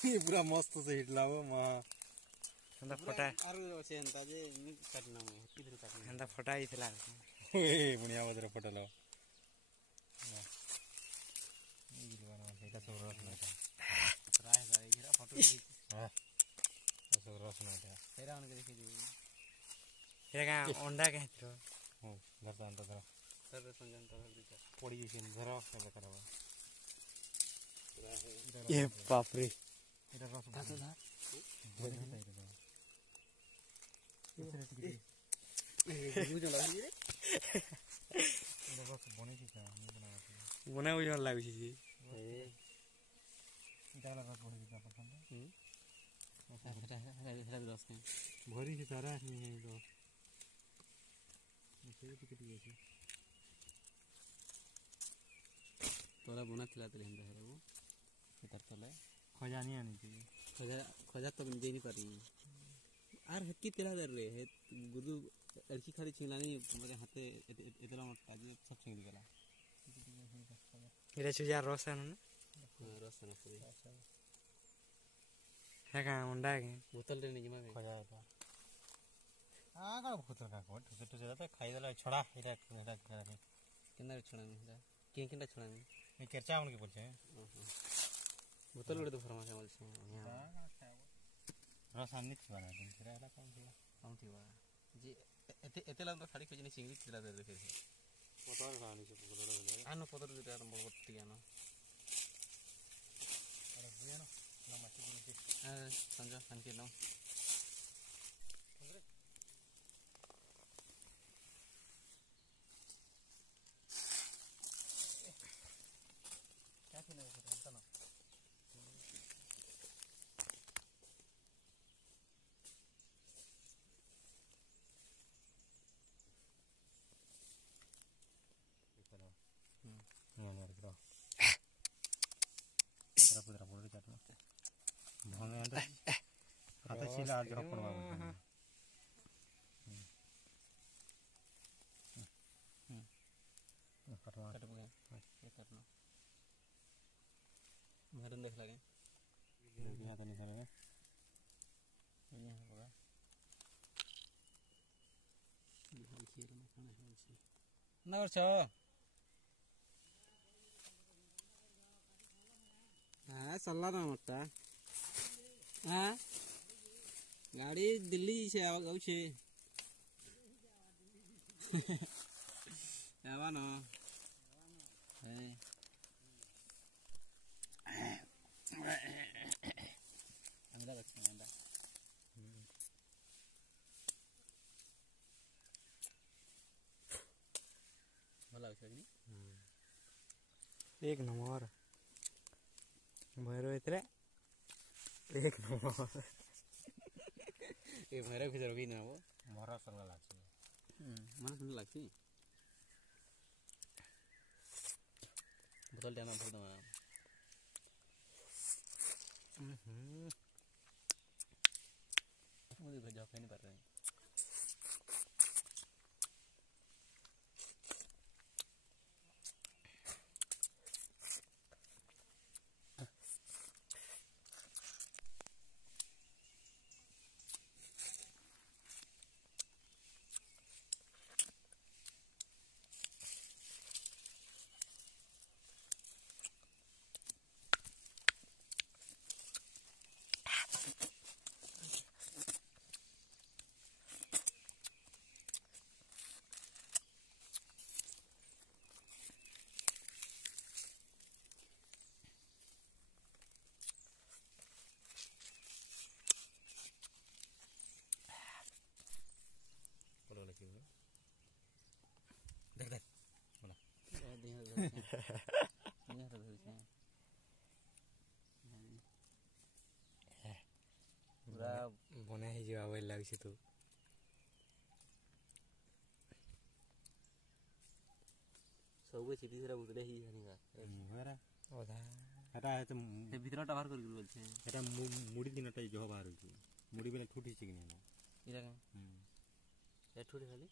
पूरा मस्त से हिटला वो मां हंदा फटा आरो से अंता जे काटना में किधर काटना हंदा फटा ही थिला ए बुनिया बदर फटलो ई गिलवाना एटा सब रस ना था राय राय गिरा फोटो खींच हां सब रस ना था फेरा उनके देखि जो हेगा अंडा के हितरो हो धरता अंत धर सर संजन तो दिखा पड़ी से धर के करवा ये बाप रे एटा रस धा तो धा बुझ लगा रे रस बने की का नहीं बना बना बुझ लागै छी ए डाला रस बने की का पसंद हेरा रस के भरी से सारा नहीं है तो से टिकट गई तोरा बना खिला दे हम हेरा वो इधर तले खजानी आनी चाहिए खोजा तो दे नहीं पारी आर हक्की तेरा दर रे है गुरु लड़की खाली छिलानी मेरे हाथे इतना मोटा जो सब छिल गला इरे छुजा रसन न रस ना पूरी हेगा अंडा के बोतल रे नहीं जमा खजा था हां का भूतर का कोट तो जाता खाई देला छोड़ा एटा एटा केना छणा में हेरा केनटा छणा में ए केरचा उनके बोलछे बोतल रे तो फरमा के बोलछे रस आनी थी बना दिन तेरा हला कौन थी बा जी एते ला तो खाली खोजनी चिंगड़ी तिला दे फिर पतर खानी से पकड़ ले आनो पदर देता आरंभ बत्ती आनो अरे बुया ना ना माटी बुनी संजय खान के नाम क्या खेलने को था ना पुदरा बोल के चाटना भंगे अंदर हाथ छिला आज पड़वा कटवा ये करना मरन देख लगे यहाँ तो नहीं सर ये होगा बिहार खीर में खाना है उसे नगर छ हां सल्ला ना मत हां गाड़ी दिल्ली से आउ छे आवा न है अंदर रखना अंदर भला है नहीं एक नंबर भैरो इतरे एक नंबर ए भैरो फिर भी ना वो मोरा सरला लागছে मन सुन लागছি बोतल डालना भर दो मुझे भेजा नहीं पड़ रहा है पूरा बना ही जो आवे लाग छै तू सबके चिटी सेरा बुतले ही हनीगा हेरा ओधा हेटा है तो ए भीतरटा बाहर कर बोल छे हेटा मुड़ी दिनटा जो बाहर होची मुड़ी बेला ठूठी छी कि नहीं इरा का ए ठोड़ी खाली